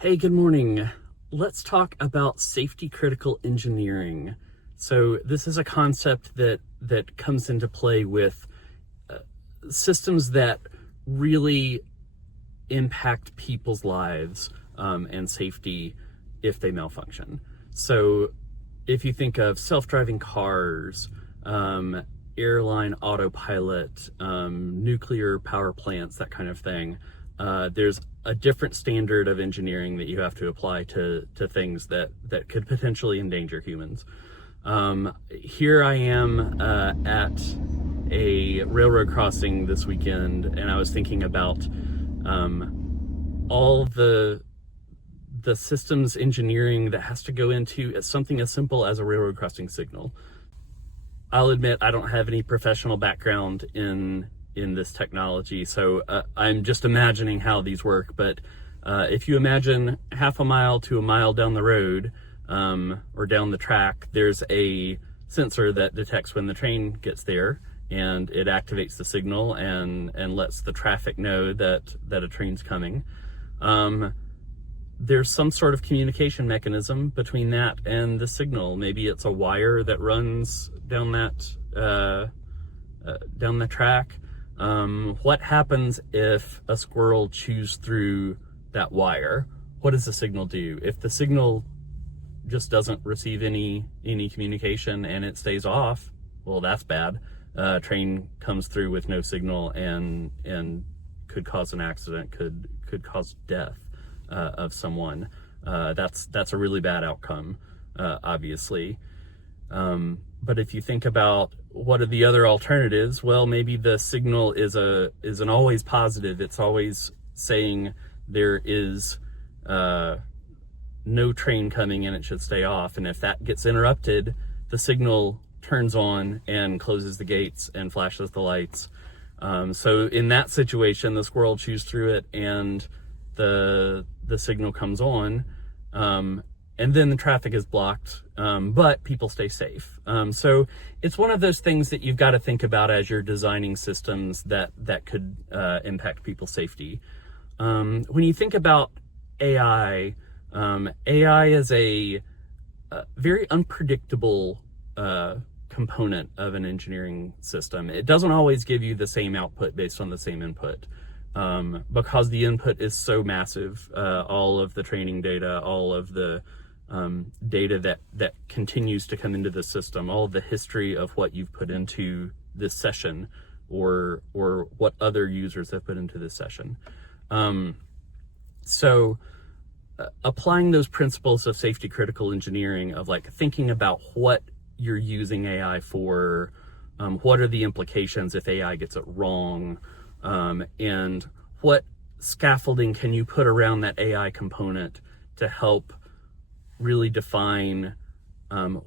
Hey, good morning. Let's talk about safety critical engineering. So this is a concept that comes into play with systems that really impact people's lives and safety if they malfunction. So if you think of self-driving cars, airline autopilot, nuclear power plants, that kind of thing, there's a different standard of engineering that you have to apply to things that could potentially endanger humans. Here I am at a railroad crossing this weekend, and I was thinking about all the systems engineering that has to go into something as simple as a railroad crossing signal. I'll admit I don't have any professional background in this technology, so I'm just imagining how these work. But if you imagine half a mile to a mile down the road or down the track, there's a sensor that detects when the train gets there, and it activates the signal and lets the traffic know that a train's coming. There's some sort of communication mechanism between that and the signal. Maybe it's a wire that runs down the track. What happens if a squirrel chews through that wire? What does the signal do? If the signal just doesn't receive any communication and it stays off, well, that's bad. Train comes through with no signal and could cause an accident, could cause death of someone. That's a really bad outcome, obviously. But if you think about what are the other alternatives, well, maybe the signal isn't always positive. It's always saying there is no train coming and it should stay off. And if that gets interrupted, the signal turns on and closes the gates and flashes the lights. So in that situation, the squirrel chews through it and the signal comes on. And then the traffic is blocked, but people stay safe. So it's one of those things that you've got to think about as you're designing systems that could impact people's safety. When you think about AI, AI is a very unpredictable component of an engineering system. It doesn't always give you the same output based on the same input. Because the input is so massive, all of the training data, all of the data that continues to come into the system, all the history of what you've put into this session or what other users have put into this session. So applying those principles of safety critical engineering, of like thinking about what you're using AI for, what are the implications if AI gets it wrong, and what scaffolding can you put around that AI component to help really define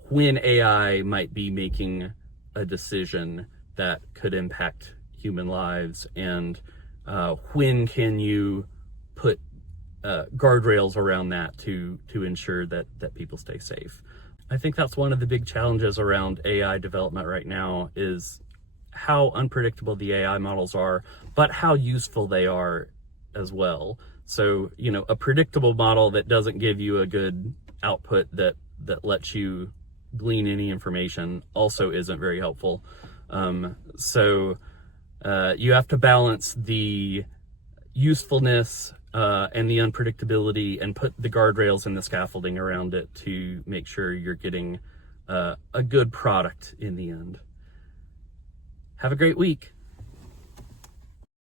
when AI might be making a decision that could impact human lives, and when can you put guardrails around that to ensure that people stay safe. I think that's one of the big challenges around AI development right now, is how unpredictable the AI models are, but how useful they are as well. So, a predictable model that doesn't give you a good output that lets you glean any information also isn't very helpful. So you have to balance the usefulness and the unpredictability and put the guardrails and the scaffolding around it to make sure you're getting a good product in the end. Have a great week.